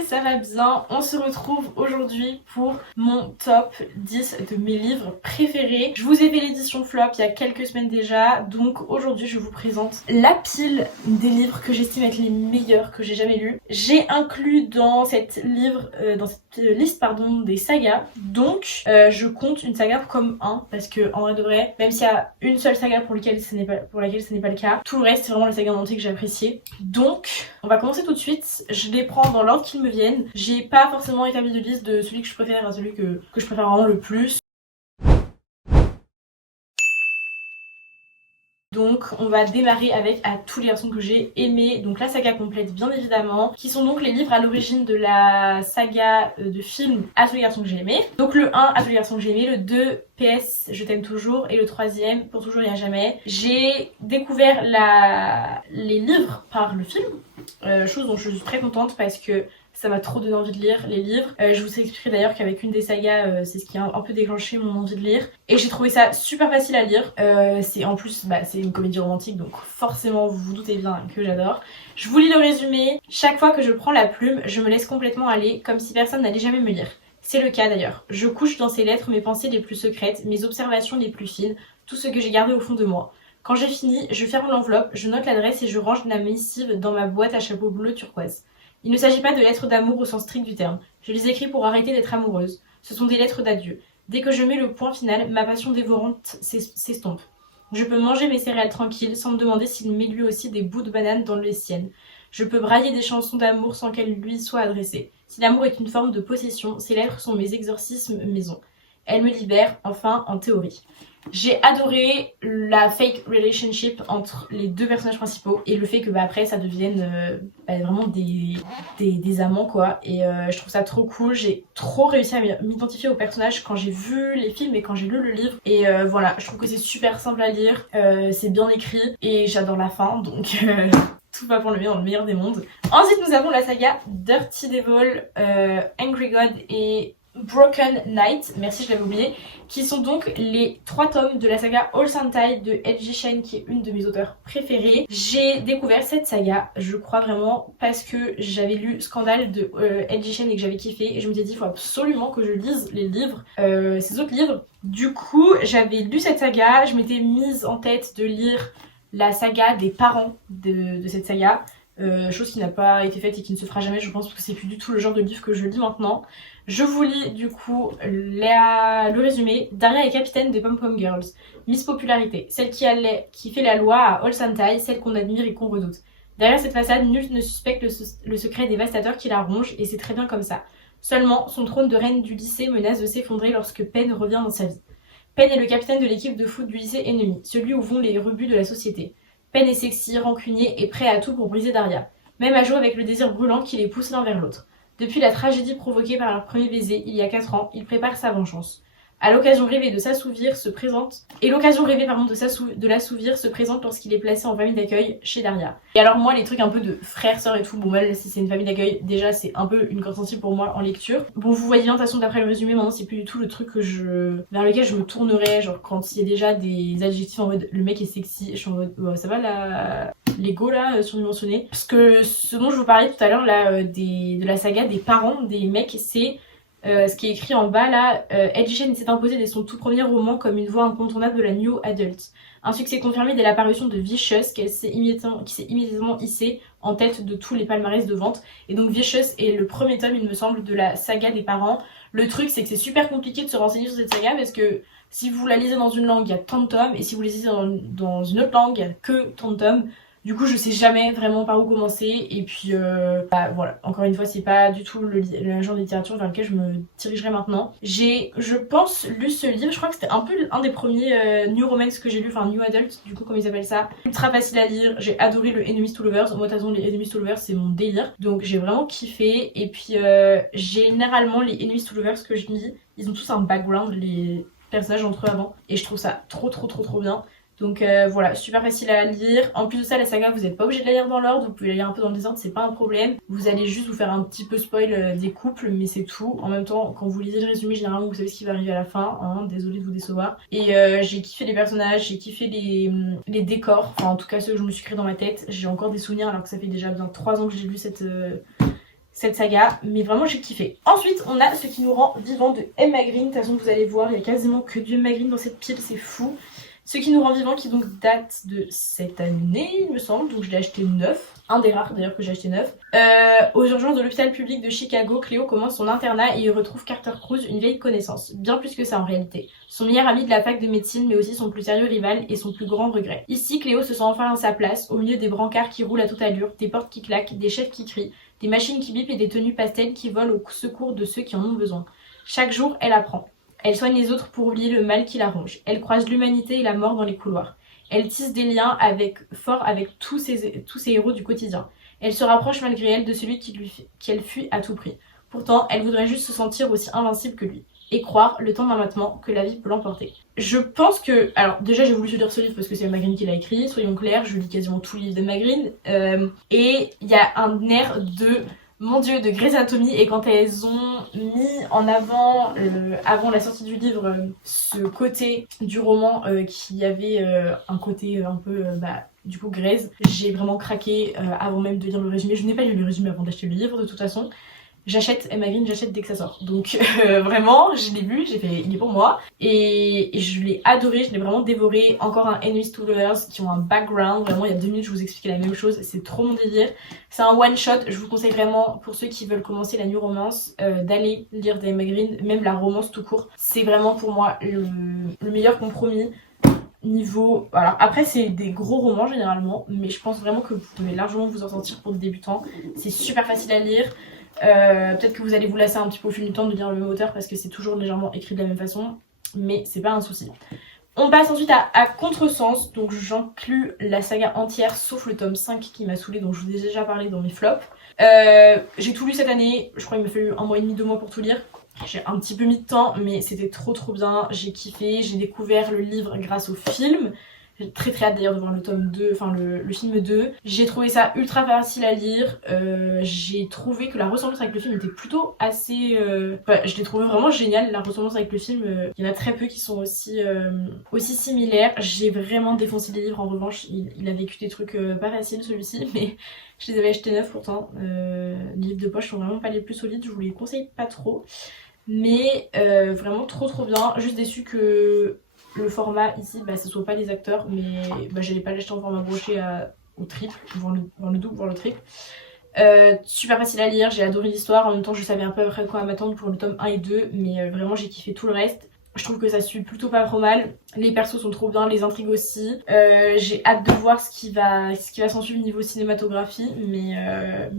et ça va bien. On se retrouve aujourd'hui pour mon top 10 de mes livres préférés. Je vous ai fait l'édition flop il y a quelques semaines déjà, donc aujourd'hui je vous présente la pile des livres que j'estime être les meilleurs que j'ai jamais lus. J'ai inclus dans cette liste des sagas, donc je compte une saga comme un, parce que en vrai de vrai, même s'il y a une seule saga pour laquelle ce n'est pas le cas, tout le reste c'est vraiment la saga en entier que j'ai apprécié. Donc on va commencer tout de suite. Je les prends dans l'ordre qu'ils me viennent. J'ai pas forcément établi de liste de celui que je préfère à celui que je préfère vraiment le plus. Donc on va démarrer avec À tous les garçons que j'ai aimés, donc la saga complète bien évidemment, qui sont donc les livres à l'origine de la saga de film À tous les garçons que j'ai aimés. Donc le 1, À tous les garçons que j'ai aimés, le 2, PS, je t'aime toujours, et le 3e, Pour toujours et à jamais. J'ai découvert les livres par le film, chose dont je suis très contente parce que ça m'a trop donné envie de lire les livres. Je vous ai expliqué d'ailleurs qu'avec une des sagas, c'est ce qui a un peu déclenché mon envie de lire. Et j'ai trouvé ça super facile à lire. C'est en plus, c'est une comédie romantique, donc forcément vous vous doutez bien que j'adore. Je vous lis le résumé. Chaque fois que je prends la plume, je me laisse complètement aller, comme si personne n'allait jamais me lire. C'est le cas d'ailleurs. Je couche dans ces lettres mes pensées les plus secrètes, mes observations les plus fines, tout ce que j'ai gardé au fond de moi. Quand j'ai fini, je ferme l'enveloppe, je note l'adresse et je range la missive dans ma boîte à chapeau bleu turquoise. Il ne s'agit pas de lettres d'amour au sens strict du terme. Je les écris pour arrêter d'être amoureuse. Ce sont des lettres d'adieu. Dès que je mets le point final, ma passion dévorante s'estompe. Je peux manger mes céréales tranquilles sans me demander s'il met lui aussi des bouts de banane dans les siennes. Je peux brailler des chansons d'amour sans qu'elles lui soient adressées. Si l'amour est une forme de possession, ces lettres sont mes exorcismes maison. Elles me libèrent, enfin, en théorie. J'ai adoré la fake relationship entre les deux personnages principaux et le fait que après ça devienne vraiment des amants quoi. Et je trouve ça trop cool. J'ai trop réussi à m'identifier aux personnages quand j'ai vu les films et quand j'ai lu le livre. Et voilà, je trouve que c'est super simple à lire, c'est bien écrit et j'adore la fin donc tout va pour le mieux dans le meilleur des mondes. Ensuite nous avons la saga Dirty Devil, Angry God et Broken Knight, merci je l'avais oublié, qui sont donc les 3 tomes de la saga All Sentai de Eiji Shen, qui est une de mes auteurs préférées. J'ai découvert cette saga, je crois vraiment, parce que j'avais lu Scandale de Eiji Shen et que j'avais kiffé, et je me suis dit il faut absolument que je lise les livres, ces autres livres. Du coup j'avais lu cette saga, je m'étais mise en tête de lire la saga des parents de cette saga. Chose qui n'a pas été faite et qui ne se fera jamais, je pense, parce que c'est plus du tout le genre de livre que je lis maintenant. Je vous lis du coup le résumé. Daria est capitaine des Pom Pom Girls, Miss Popularité, celle qui fait la loi à All Sentai, celle qu'on admire et qu'on redoute. Derrière cette façade, nul ne suspecte le secret dévastateur qui la ronge, et c'est très bien comme ça. Seulement, son trône de reine du lycée menace de s'effondrer lorsque Pen revient dans sa vie. Pen est le capitaine de l'équipe de foot du lycée ennemi, celui où vont les rebuts de la société. Pen est sexy, rancunier et prêt à tout pour briser Daria, même à jouer avec le désir brûlant qui les pousse l'un vers l'autre. Depuis la tragédie provoquée par leur premier baiser, il y a 4 ans, il prépare sa vengeance. L'occasion rêvée de l'assouvir se présente lorsqu'il est placé en famille d'accueil chez Daria. Et alors moi, les trucs un peu de frères, sœurs et tout, bon mal, si c'est une famille d'accueil, déjà c'est un peu une corde sensible pour moi en lecture. Bon, vous voyez bien de toute façon d'après le résumé, maintenant c'est plus du tout le truc vers lequel je me tournerais, genre quand il y a déjà des adjectifs en mode le mec est sexy, je suis en mode oh, ça va l'ego là surdimensionné. Parce que ce dont je vous parlais tout à l'heure là de la saga des parents des mecs, c'est ce qui est écrit en bas là, Eiji Shen s'est imposé dès son tout premier roman comme une voix incontournable de la New Adult. Un succès confirmé dès l'apparition de Vicious, qui s'est immédiatement hissé en tête de tous les palmarès de vente. Et donc Vicious est le premier tome, il me semble, de la saga des parents. Le truc, c'est que c'est super compliqué de se renseigner sur cette saga parce que si vous la lisez dans une langue, il y a tant de tomes, et si vous la lisez dans une autre langue, il y a que tant de tomes. Du coup, je sais jamais vraiment par où commencer, et puis voilà, encore une fois, c'est pas du tout le genre de littérature vers lequel je me dirigerai maintenant. J'ai, je pense, lu ce livre, je crois que c'était un peu un des premiers New Romance que j'ai lu, enfin New Adult, du coup, comme ils appellent ça. Ultra facile à lire, j'ai adoré le Enemies to Lovers. Moi, de toute façon, les Enemies to Lovers, c'est mon délire, donc j'ai vraiment kiffé. Et puis, généralement, les Enemies to Lovers que je lis, ils ont tous un background, les personnages entre eux avant, et je trouve ça trop bien. Donc voilà, super facile à lire. En plus de ça, la saga, vous n'êtes pas obligé de la lire dans l'ordre, vous pouvez la lire un peu dans le désordre, c'est pas un problème. Vous allez juste vous faire un petit peu spoil des couples, mais c'est tout. En même temps, quand vous lisez le résumé, généralement vous savez ce qui va arriver à la fin, hein, désolée de vous décevoir. Et j'ai kiffé les personnages, j'ai kiffé les décors, enfin en tout cas ceux que je me suis créé dans ma tête. J'ai encore des souvenirs alors que ça fait déjà bien 3 ans que j'ai lu cette saga, mais vraiment j'ai kiffé. Ensuite, on a Ce qui nous rend vivant de Emma Green. De toute façon, vous allez voir, il y a quasiment que du Emma Green dans cette pile, c'est fou. Ce qui nous rend vivant, qui donc date de cette année, il me semble, donc je l'ai acheté neuf. Un des rares d'ailleurs que j'ai acheté neuf. Aux urgences de l'hôpital public de Chicago, Cléo commence son internat et y retrouve Carter Cruz, une vieille connaissance. Bien plus que ça en réalité. Son meilleur ami de la fac de médecine, mais aussi son plus sérieux rival et son plus grand regret. Ici, Cléo se sent enfin à sa place, au milieu des brancards qui roulent à toute allure, des portes qui claquent, des chefs qui crient, des machines qui bipent et des tenues pastel qui volent au secours de ceux qui en ont besoin. Chaque jour, elle apprend. Elle soigne les autres pour oublier le mal qui la ronge. Elle croise l'humanité et la mort dans les couloirs. Elle tisse des liens forts avec tous ces héros du quotidien. Elle se rapproche malgré elle de celui qu'elle fuit à tout prix. Pourtant, elle voudrait juste se sentir aussi invincible que lui. Et croire, le temps d'un battement, que la vie peut l'emporter. Je pense que... Alors, déjà, j'ai voulu lire ce livre parce que c'est Emma Green qui l'a écrit. Soyons clairs, je lis quasiment tous les livres d'Emma Green. Et il y a un air de... Mon dieu, de Grey's Anatomy, et quand elles ont mis en avant, avant la sortie du livre, ce côté du roman qui avait un côté un peu, du coup, Grey's, j'ai vraiment craqué avant même de lire le résumé. Je n'ai pas lu le résumé avant d'acheter le livre, de toute façon. J'achète Emma Green, j'achète dès que ça sort. Donc vraiment, je l'ai lu, j'ai fait il est pour moi. Et je l'ai adoré, je l'ai vraiment dévoré. Encore un Enemies to Lovers qui ont un background. Vraiment, il y a 2 minutes, je vous expliquais la même chose. C'est trop mon délire. C'est un one shot. Je vous conseille vraiment, pour ceux qui veulent commencer la new romance, d'aller lire des Emma Green, même la romance tout court. C'est vraiment pour moi le meilleur compromis. Niveau... Alors après c'est des gros romans généralement, mais je pense vraiment que vous pouvez largement vous en sortir pour des débutants. C'est super facile à lire. Peut-être que vous allez vous lasser un petit peu au fil du temps de lire le même auteur parce que c'est toujours légèrement écrit de la même façon, mais c'est pas un souci. On passe ensuite à Contresens, donc j'inclus la saga entière sauf le tome 5 qui m'a saoulée, dont je vous ai déjà parlé dans mes flops. J'ai tout lu cette année, je crois qu'il m'a fallu 1 mois et demi, 2 mois pour tout lire. J'ai un petit peu mis de temps, mais c'était trop bien, j'ai kiffé, j'ai découvert le livre grâce au film. J'ai très hâte d'ailleurs de voir le tome 2, enfin le film 2. J'ai trouvé ça ultra facile à lire. J'ai trouvé que la ressemblance avec le film était plutôt assez... je l'ai trouvé vraiment génial, la ressemblance avec le film. Il y en a très peu qui sont aussi similaires. J'ai vraiment défoncé les livres en revanche. Il a vécu des trucs pas faciles celui-ci, mais je les avais achetés neufs pourtant. Les livres de poche sont vraiment pas les plus solides, je vous les conseille pas trop. Mais vraiment trop bien. Juste déçue que le format ici, ce soit pas les acteurs, mais j'allais pas l'acheter en format broché au triple, voire le double, voire le triple. Super facile à lire, j'ai adoré l'histoire. En même temps, je savais un peu après quoi m'attendre pour le tome 1 et 2, mais vraiment j'ai kiffé tout le reste. Je trouve que ça suit plutôt pas trop mal. Les persos sont trop bien, les intrigues aussi. J'ai hâte de voir ce qui va s'en suivre niveau cinématographie, mais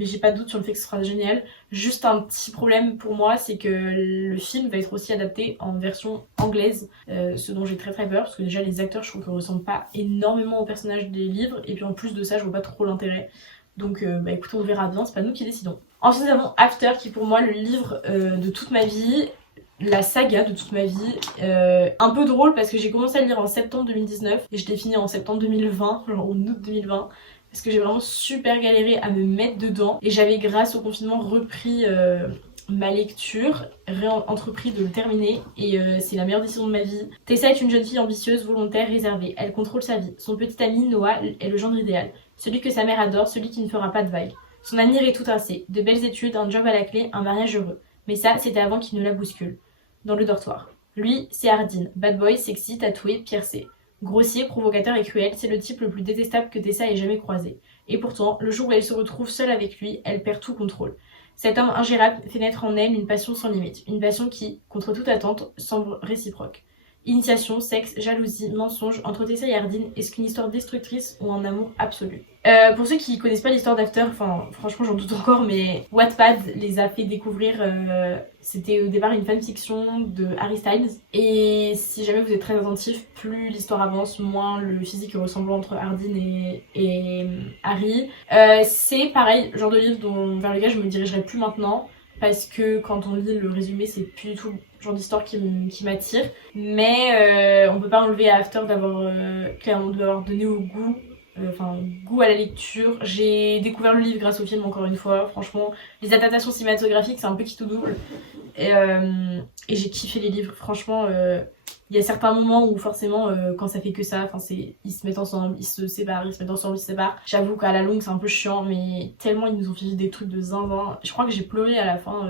j'ai pas de doute sur le fait que ce sera génial. Juste un petit problème pour moi, c'est que le film va être aussi adapté en version anglaise, ce dont j'ai très peur, parce que déjà les acteurs je trouve qu'ils ressemblent pas énormément aux personnages des livres, et puis en plus de ça je vois pas trop l'intérêt. Donc écoutez, on verra bien, c'est pas nous qui décidons. Ensuite nous avons After, qui est pour moi le livre de toute ma vie. La saga de toute ma vie. Un peu drôle parce que j'ai commencé à le lire en septembre 2019 et je l'ai fini en septembre 2020, genre en août 2020, parce que j'ai vraiment super galéré à me mettre dedans et j'avais grâce au confinement repris ma lecture, entrepris de le terminer et c'est la meilleure décision de ma vie. Tessa est une jeune fille ambitieuse, volontaire, réservée. Elle contrôle sa vie. Son petit ami Noah est le gendre idéal, celui que sa mère adore, celui qui ne fera pas de vagues. Son avenir est tout tracé, de belles études, un job à la clé, un mariage heureux. Mais ça, c'était avant qu'il ne la bouscule. Dans le dortoir. Lui, c'est Hardin, bad boy, sexy, tatoué, piercé. Grossier, provocateur et cruel, c'est le type le plus détestable que Tessa ait jamais croisé. Et pourtant, le jour où elle se retrouve seule avec lui, elle perd tout contrôle. Cet homme ingérable fait naître en elle une passion sans limite, une passion qui, contre toute attente, semble réciproque. Initiation, sexe, jalousie, mensonge, entre Tessa et Hardin, est-ce qu'une histoire destructrice ou un amour absolu? Pour ceux qui connaissent pas l'histoire d'After, enfin franchement j'en doute encore, mais Wattpad les a fait découvrir, c'était au départ une fanfiction de Harry Styles, et si jamais vous êtes très attentif, plus l'histoire avance, moins le physique est ressemblant entre Hardin et Harry. C'est pareil, genre de livre vers lequel je me dirigerai plus maintenant, parce que quand on lit le résumé, c'est plus du tout le genre d'histoire qui m'attire. Mais on peut pas enlever à After d'avoir donné au goût, goût à la lecture. J'ai découvert le livre grâce au film encore une fois. Franchement, les adaptations cinématographiques, c'est un peu qui tout double. Et j'ai kiffé les livres. Franchement, Il y a certains moments où forcément quand ça fait que ça, enfin ils se mettent ensemble, ils se séparent, ils se mettent ensemble, ils se séparent. J'avoue qu'à la longue c'est un peu chiant, mais tellement ils nous ont fait vivre des trucs de zinzin. Je crois que j'ai pleuré à la fin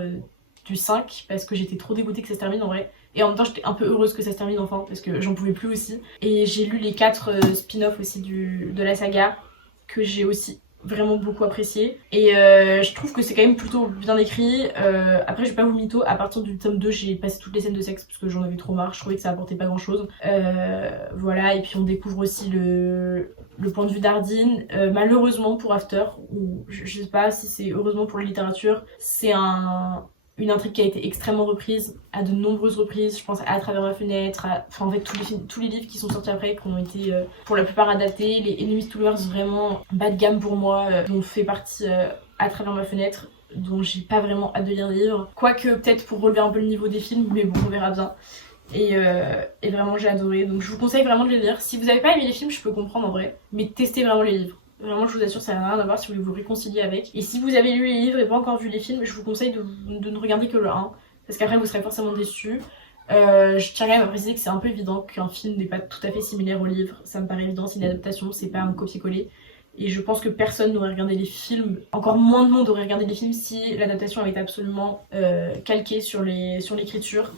du 5 parce que j'étais trop dégoûtée que ça se termine en vrai. Et en même temps j'étais un peu heureuse que ça se termine enfin parce que j'en pouvais plus aussi. Et j'ai lu les 4 spin-offs aussi de la saga que j'ai aussi vraiment beaucoup apprécié. Et je trouve que c'est quand même plutôt bien écrit. Après je vais pas vous mytho, à partir du tome 2 j'ai passé toutes les scènes de sexe parce que j'en avais trop marre, je trouvais que ça apportait pas grand chose. Voilà, et puis on découvre aussi le point de vue d'Ardine. Malheureusement pour After, ou je sais pas si c'est heureusement pour la littérature, c'est une intrigue qui a été extrêmement reprise à de nombreuses reprises. Je pense à travers ma fenêtre, enfin en fait tous les livres qui sont sortis après, qui ont été pour la plupart adaptés. Les Enemies to Lovers vraiment bas de gamme pour moi, dont fait partie à travers ma fenêtre, dont j'ai pas vraiment hâte de lire les livres. Quoique peut-être pour relever un peu le niveau des films, mais bon on verra bien. Et vraiment j'ai adoré, donc je vous conseille vraiment de les lire. Si vous avez pas aimé les films, je peux comprendre en vrai, mais testez vraiment les livres. Vraiment, je vous assure, ça n'a rien à voir si vous voulez vous réconcilier avec. Et si vous avez lu les livres et pas encore vu les films, je vous conseille de ne regarder que le 1. Parce qu'après, vous serez forcément déçus. Je tiens quand même à préciser que c'est un peu évident qu'un film n'est pas tout à fait similaire au livre. Ça me paraît évident, c'est une adaptation, c'est pas un copier-coller. Et je pense que personne n'aurait regardé les films, encore moins de monde aurait regardé les films si l'adaptation avait été absolument calquée sur l'écriture.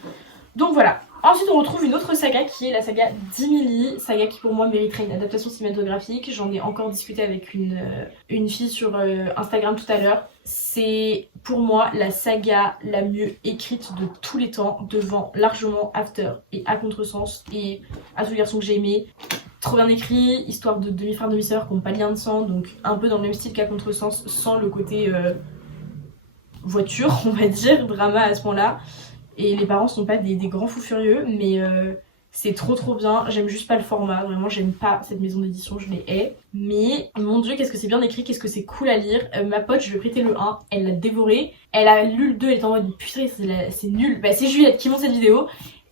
Donc voilà. Ensuite on retrouve une autre saga qui est la saga d'Emily, saga qui pour moi mériterait une adaptation cinématographique. J'en ai encore discuté avec une fille sur Instagram tout à l'heure. C'est pour moi la saga la mieux écrite de tous les temps, devant largement After et À Contresens et À Tous les garçons que j'ai aimés. Trop bien écrit, histoire de demi-frères demi-sœurs qui n'ont pas de lien de sang, donc un peu dans le même style qu'À Contresens, sans le côté voiture on va dire, drama à ce point-là. Et les parents sont pas des grands fous furieux, mais c'est trop bien. J'aime juste pas le format, vraiment j'aime pas cette maison d'édition, je les hais. Mais mon dieu, qu'est-ce que c'est bien écrit, qu'est-ce que c'est cool à lire. Ma pote, je lui ai prêté le 1, elle l'a dévoré. Elle a lu le 2, elle était en mode putain c'est nul. Bah c'est Juliette qui monte cette vidéo.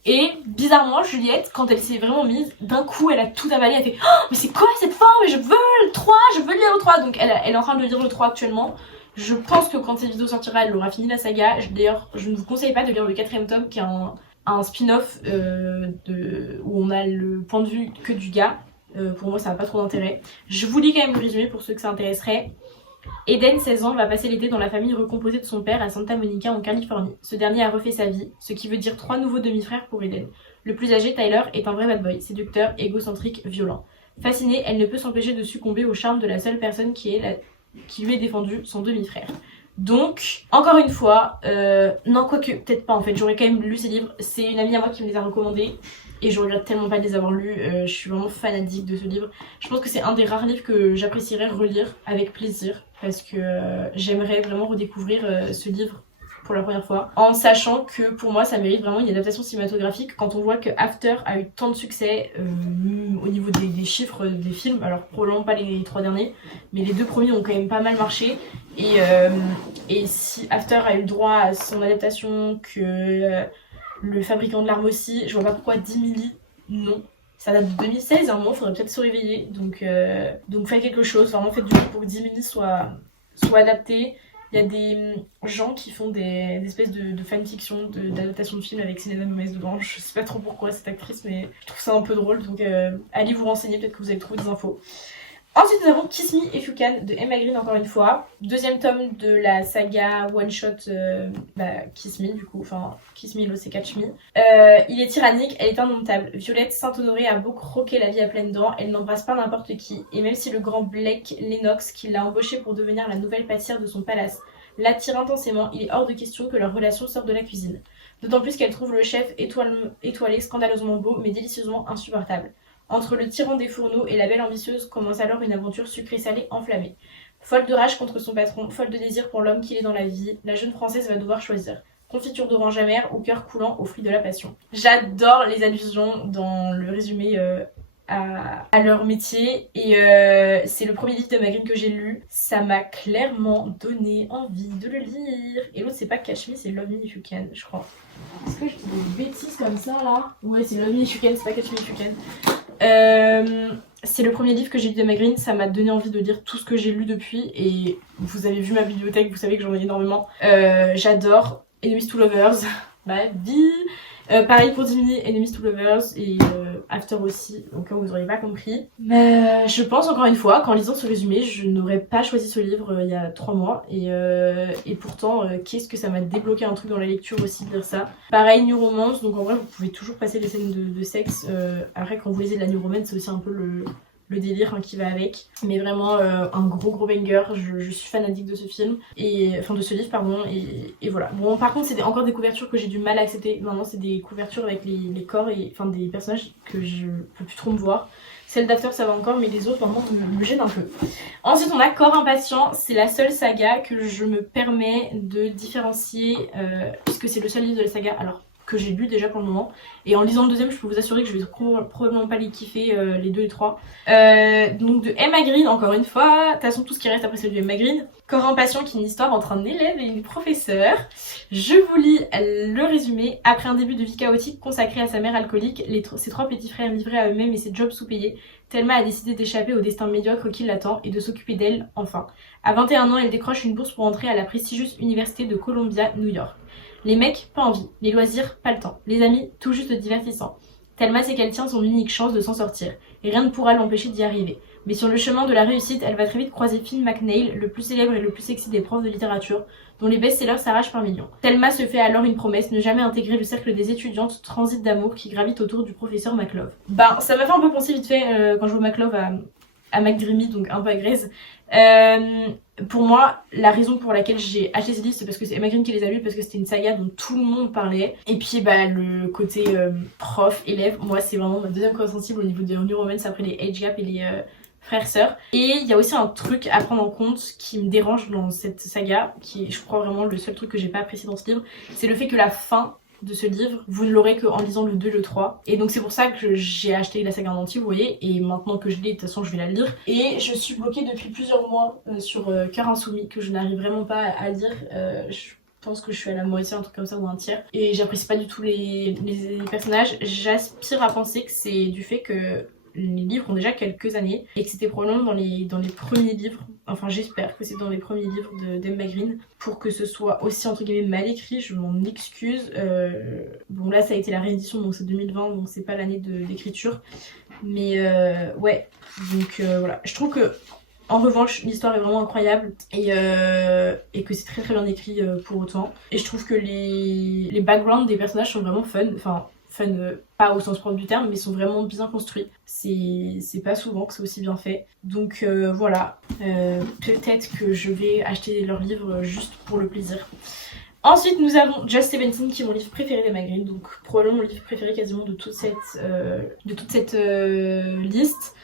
Et bizarrement, Juliette, quand elle s'est vraiment mise, d'un coup elle a tout avalé, elle fait oh, mais c'est quoi cette fin, mais je veux le 3, je veux lire le 3. Donc elle est en train de lire le 3 actuellement. Je pense que quand cette vidéo sortira, elle aura fini la saga. D'ailleurs, je ne vous conseille pas de lire le 4ème tome qui est un spin-off où on a le point de vue que du gars. Pour moi, ça n'a pas trop d'intérêt. Je vous lis quand même le résumé pour ceux que ça intéresserait. Eden, 16 ans, va passer l'été dans la famille recomposée de son père à Santa Monica en Californie. Ce dernier a refait sa vie, ce qui veut dire 3 nouveaux demi-frères pour Eden. Le plus âgé, Tyler, est un vrai bad boy, séducteur, égocentrique, violent. Fascinée, elle ne peut s'empêcher de succomber au charme de la seule personne qui lui est défendue, son demi-frère. Donc, encore une fois, non, quoique, peut-être pas en fait, j'aurais quand même lu ces livres. C'est une amie à moi qui me les a recommandés et je regrette tellement pas de les avoir lus. Je suis vraiment fanatique de ce livre. Je pense que c'est un des rares livres que j'apprécierais relire avec plaisir parce que j'aimerais vraiment redécouvrir ce livre pour la première fois, en sachant que pour moi ça mérite vraiment une adaptation cinématographique quand on voit que After a eu tant de succès au niveau des chiffres des films, alors probablement pas les 3 derniers, mais les 2 premiers ont quand même pas mal marché, et si After a eu le droit à son adaptation, que le fabricant de l'arme aussi, je vois pas pourquoi 10 milli, non. Ça date de 2016, à un moment faudrait peut-être se réveiller, donc faites quelque chose, vraiment faites du coup pour que 10 milli soit adapté. Il y a des gens qui font des espèces de fanfiction, d'adaptation de films avec Selena Gomez dedans. Je sais pas trop pourquoi cette actrice, mais je trouve ça un peu drôle. Donc allez vous renseigner, peut-être que vous allez trouver des infos. Ensuite, nous avons Kiss Me If You Can de Emma Green, encore une fois. 2ème tome de la saga One Shot Kiss Me, du coup. Enfin, Kiss Me, c'est Catch Me. Il est tyrannique, elle est indomptable. Violette Saint-Honoré a beau croquer la vie à pleines dents, elle n'embrasse pas n'importe qui. Et même si le grand Blake Lennox, qui l'a embauché pour devenir la nouvelle pâtissière de son palace, l'attire intensément, il est hors de question que leur relation sorte de la cuisine. D'autant plus qu'elle trouve le chef étoilé scandaleusement beau, mais délicieusement insupportable. Entre le tyran des fourneaux et la belle ambitieuse commence alors une aventure sucrée-salée enflammée. Folle de rage contre son patron, folle de désir pour l'homme qu'il est dans la vie, la jeune Française va devoir choisir. Confiture d'orange amère ou cœur coulant aux fruits de la passion. J'adore les allusions dans le résumé à leur métier, et c'est le premier livre de Emma Green que j'ai lu. Ça m'a clairement donné envie de le lire. Et l'autre c'est pas Catch Me, c'est Love Me If You Can, je crois. Est-ce que je dis des bêtises comme ça là? Ouais, c'est Love Me If You Can, c'est pas Catch Me If You Can. C'est le premier livre que j'ai lu d'Emma Green, ça m'a donné envie de lire tout ce que j'ai lu depuis, et vous avez vu ma bibliothèque, vous savez que j'en ai énormément. J'adore Enemies to Lovers, ma vie. Pareil pour Dimini, Enemies to Lovers et After aussi, au cas où vous auriez pas compris. Mais je pense encore une fois qu'en lisant ce résumé, je n'aurais pas choisi ce livre il y a 3 mois. Et pourtant, qu'est-ce que ça m'a débloqué un truc dans la lecture aussi de lire ça. Pareil, New Romance, donc en vrai vous pouvez toujours passer les scènes de sexe. Après quand vous lisez de la New Romance, c'est aussi un peu le délire qui va avec, mais vraiment un gros banger. Je suis fanatique de ce film enfin de ce livre pardon, et voilà. Bon, par contre c'est encore des couvertures que j'ai du mal à accepter. Maintenant c'est des couvertures avec les corps et enfin des personnages que je peux plus trop me voir. Celle d'After ça va encore, mais les autres vraiment me gênent un peu. Ensuite on a Corps Impatient, c'est la seule saga que je me permets de différencier puisque c'est le seul livre de la saga alors que j'ai lu déjà pour le moment, et en lisant le deuxième je peux vous assurer que je vais probablement pas les kiffer les 2 et 3. Donc de Emma Green encore une fois, de toute façon tout ce qui reste après c'est du Emma Green. Corps Impatient qui est une histoire entre un élève et une professeure. Je vous lis le résumé. Après un début de vie chaotique consacré à sa mère alcoolique, ses 3 petits frères livrés à eux-mêmes et ses jobs sous-payés, Thelma a décidé d'échapper au destin médiocre qui l'attend et de s'occuper d'elle enfin. À 21 ans, elle décroche une bourse pour entrer à la prestigieuse université de Columbia, New York. Les mecs, pas envie. Les loisirs, pas le temps. Les amis, tout juste divertissant. Thelma sait qu'elle tient son unique chance de s'en sortir, et rien ne pourra l'empêcher d'y arriver. Mais sur le chemin de la réussite, elle va très vite croiser Finn McNeil, le plus célèbre et le plus sexy des profs de littérature, dont les best-sellers s'arrachent par millions. Thelma se fait alors une promesse, ne jamais intégrer le cercle des étudiantes transit d'amour qui gravitent autour du professeur McLove. Ben, ça m'a fait un peu penser vite fait quand je vois McLove à McDreamy, donc un peu à Grey's. Pour moi, la raison pour laquelle j'ai acheté ces livres, c'est parce que c'est Emma Green qui les a lus, parce que c'était une saga dont tout le monde parlait. Et puis bah le côté prof, élève, moi c'est vraiment ma deuxième corde sensible au niveau de New Romance après les age gap et les frères-sœurs. Et il y a aussi un truc à prendre en compte qui me dérange dans cette saga, qui est je crois vraiment le seul truc que j'ai pas apprécié dans ce livre, c'est le fait que la fin de ce livre, vous ne l'aurez qu'en lisant le 2 et le 3. Et donc c'est pour ça que j'ai acheté la saga en entier, vous voyez, et maintenant que je l'ai, de toute façon je vais la lire. Et je suis bloquée depuis plusieurs mois sur Cœur Insoumis, que je n'arrive vraiment pas à lire. Je pense que je suis à la moitié, un truc comme ça, ou un tiers. Et j'apprécie pas du tout les personnages. J'aspire à penser que c'est du fait que les livres ont déjà quelques années et que c'était probablement dans les premiers livres, enfin j'espère que c'est dans les premiers livres d'Emma Green pour que ce soit aussi entre guillemets mal écrit, je m'en excuse. Bon là ça a été la réédition donc c'est 2020 donc c'est pas l'année d'écriture mais ouais donc voilà, je trouve que en revanche l'histoire est vraiment incroyable et que c'est très très bien écrit pour autant, et je trouve que les backgrounds des personnages sont vraiment fun, enfin fun, pas au sens propre du terme, mais sont vraiment bien construits. C'est pas souvent que c'est aussi bien fait. Donc voilà, peut-être que je vais acheter leurs livres juste pour le plaisir. Ensuite, nous avons Just 17 qui est mon livre préféré d'Emma Green, donc probablement mon livre préféré quasiment de toute cette liste.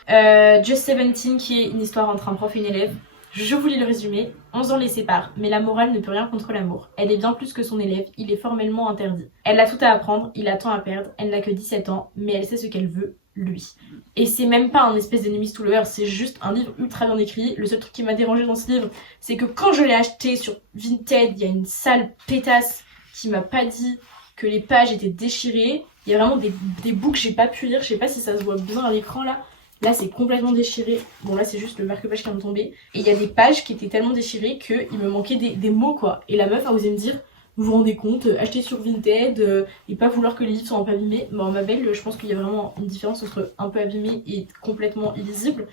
Just 17 qui est une histoire entre un prof et une élève. Je vous lis le résumé. 11 ans les séparent, mais la morale ne peut rien contre l'amour. Elle est bien plus que son élève, il est formellement interdit. Elle a tout à apprendre, il a tant à perdre, elle n'a que 17 ans, mais elle sait ce qu'elle veut, lui. Et c'est même pas un espèce d'Enemies to Lovers, c'est juste un livre ultra bien écrit. Le seul truc qui m'a dérangé dans ce livre, c'est que quand je l'ai acheté sur Vinted, il y a une sale pétasse qui m'a pas dit que les pages étaient déchirées. Il y a vraiment des bouts que j'ai pas pu lire, je sais pas si ça se voit bien à l'écran là. Là c'est complètement déchiré, bon là c'est juste le marque-page qui vient de tomber. Et il y a des pages qui étaient tellement déchirées qu'il me manquait des mots quoi. Et la meuf a osé me dire, vous vous rendez compte, acheter sur Vinted et pas vouloir que les livres soient un peu abîmés. Bon ma belle, je pense qu'il y a vraiment une différence entre un peu abîmé et complètement illisible.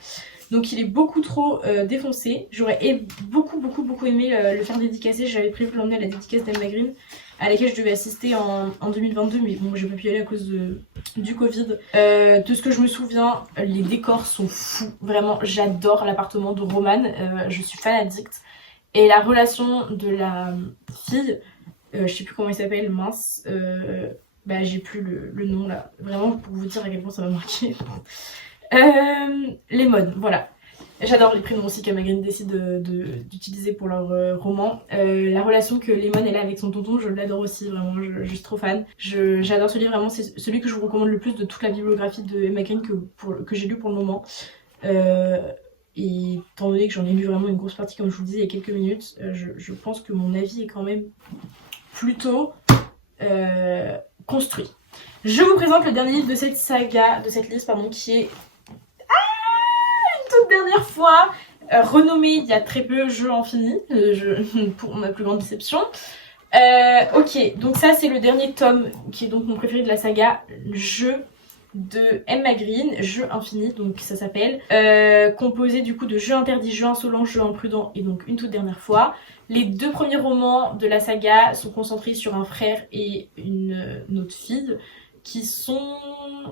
Donc il est beaucoup trop défoncé. J'aurais beaucoup aimé le faire dédicacer. J'avais prévu de l'emmener à la dédicace d'Emma Green à laquelle je devais assister en 2022, mais bon j'ai pas pu y aller à cause du Covid. De ce que je me souviens, les décors sont fous. Vraiment, j'adore l'appartement de Roman. Je suis fan addict. Et la relation de la fille, je sais plus comment il s'appelle, mince. Bah j'ai plus le nom là. Vraiment pour vous dire à quel point ça m'a marqué. Lemon, voilà. J'adore les prénoms aussi qu'Emma Green décide d'utiliser pour leur roman. La relation que Lemon elle a avec son tonton, je l'adore aussi, vraiment, je suis trop fan. J'adore ce livre, vraiment, c'est celui que je vous recommande le plus de toute la bibliographie de Emma Green que j'ai lu pour le moment. Et étant donné que j'en ai lu vraiment une grosse partie, comme je vous le disais il y a quelques minutes, je pense que mon avis est quand même plutôt construit. Je vous présente le dernier livre de cette saga, de cette liste, pardon, qui est toute dernière fois renommé il y a très peu Jeu infini, pour ma plus grande déception. Ok, donc ça c'est le dernier tome qui est donc mon préféré de la saga, Jeu de Emma Green, Jeu infini, donc ça s'appelle, composé du coup de Jeu interdit, Jeu insolent, Jeu imprudent et donc Une toute dernière fois. Les 2 premiers romans de la saga sont concentrés sur un frère et une autre fille qui sont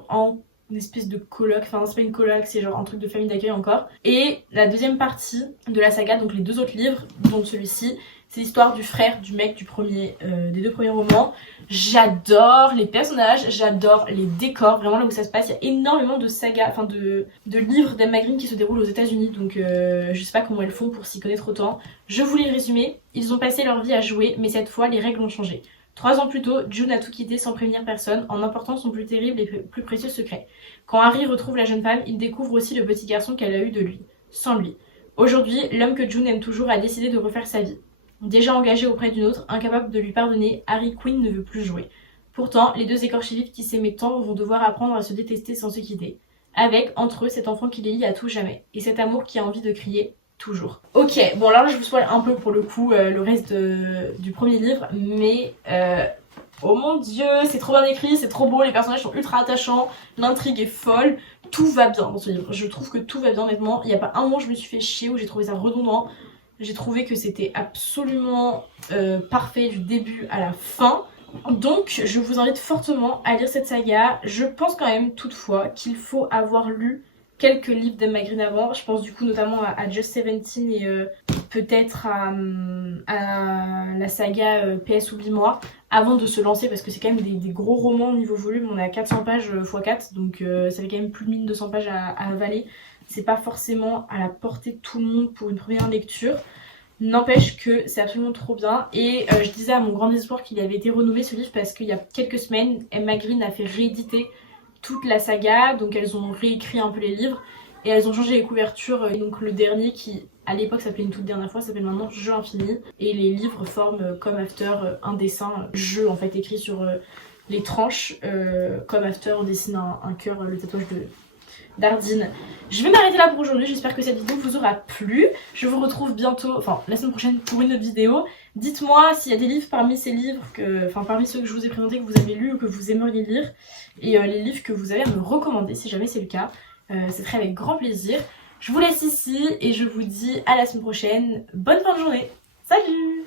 en une espèce de coloc, enfin c'est pas une coloc, c'est genre un truc de famille d'accueil encore. Et la deuxième partie de la saga, donc les 2 autres livres, dont celui-ci, c'est l'histoire du frère du mec du premier, des 2 premiers romans. J'adore les personnages, j'adore les décors, vraiment là où ça se passe. Il y a énormément de sagas, enfin de livres d'Emma Green qui se déroulent aux États-Unis, donc je sais pas comment elles font pour s'y connaître autant. Je vous lis le résumé. Ils ont passé leur vie à jouer, mais cette fois les règles ont changé. 3 ans plus tôt, June a tout quitté sans prévenir personne, en emportant son plus terrible et plus précieux secret. Quand Harry retrouve la jeune femme, il découvre aussi le petit garçon qu'elle a eu de lui, sans lui. Aujourd'hui, l'homme que June aime toujours a décidé de refaire sa vie. Déjà engagé auprès d'une autre, incapable de lui pardonner, Harry Quinn ne veut plus jouer. Pourtant, les 2 écorchés vifs qui s'aimaient tant vont devoir apprendre à se détester sans se quitter. Avec, entre eux, cet enfant qui les lie à tout jamais. Et cet amour qui a envie de crier toujours. Ok, bon là je vous spoil un peu pour le coup le reste du premier livre, mais oh mon dieu, c'est trop bien écrit, c'est trop beau, les personnages sont ultra attachants, l'intrigue est folle, tout va bien dans ce livre. Je trouve que tout va bien honnêtement, il n'y a pas un moment où je me suis fait chier, où j'ai trouvé ça redondant. J'ai trouvé que c'était absolument parfait du début à la fin. Donc je vous invite fortement à lire cette saga. Je pense quand même toutefois qu'il faut avoir lu quelques livres d'Emma Green avant. Je pense du coup notamment à Just 17 et peut-être à la saga PS Oublie-moi avant de se lancer, parce que c'est quand même des gros romans au niveau volume. On est à 400 pages x 4, donc ça fait quand même plus de 1200 pages à avaler. C'est pas forcément à la portée de tout le monde pour une première lecture. N'empêche que c'est absolument trop bien. Et je disais à mon grand espoir qu'il avait été renommé ce livre parce qu'il y a quelques semaines, Emma Green a fait rééditer toute la saga. Donc elles ont réécrit un peu les livres et elles ont changé les couvertures. Et donc le dernier qui à l'époque s'appelait Une toute dernière fois s'appelle maintenant Jeu infini. Et les livres forment comme after un dessin, jeu en fait écrit sur les tranches. Comme after on dessine un cœur, le tatouage d'Ardine. Je vais m'arrêter là pour aujourd'hui, j'espère que cette vidéo vous aura plu. Je vous retrouve bientôt, enfin la semaine prochaine pour une autre vidéo. Dites-moi s'il y a des livres parmi ces livres, parmi ceux que je vous ai présentés que vous avez lus ou que vous aimeriez lire. Et les livres que vous avez à me recommander si jamais c'est le cas. Ce serait avec grand plaisir. Je vous laisse ici et je vous dis à la semaine prochaine. Bonne fin de journée. Salut!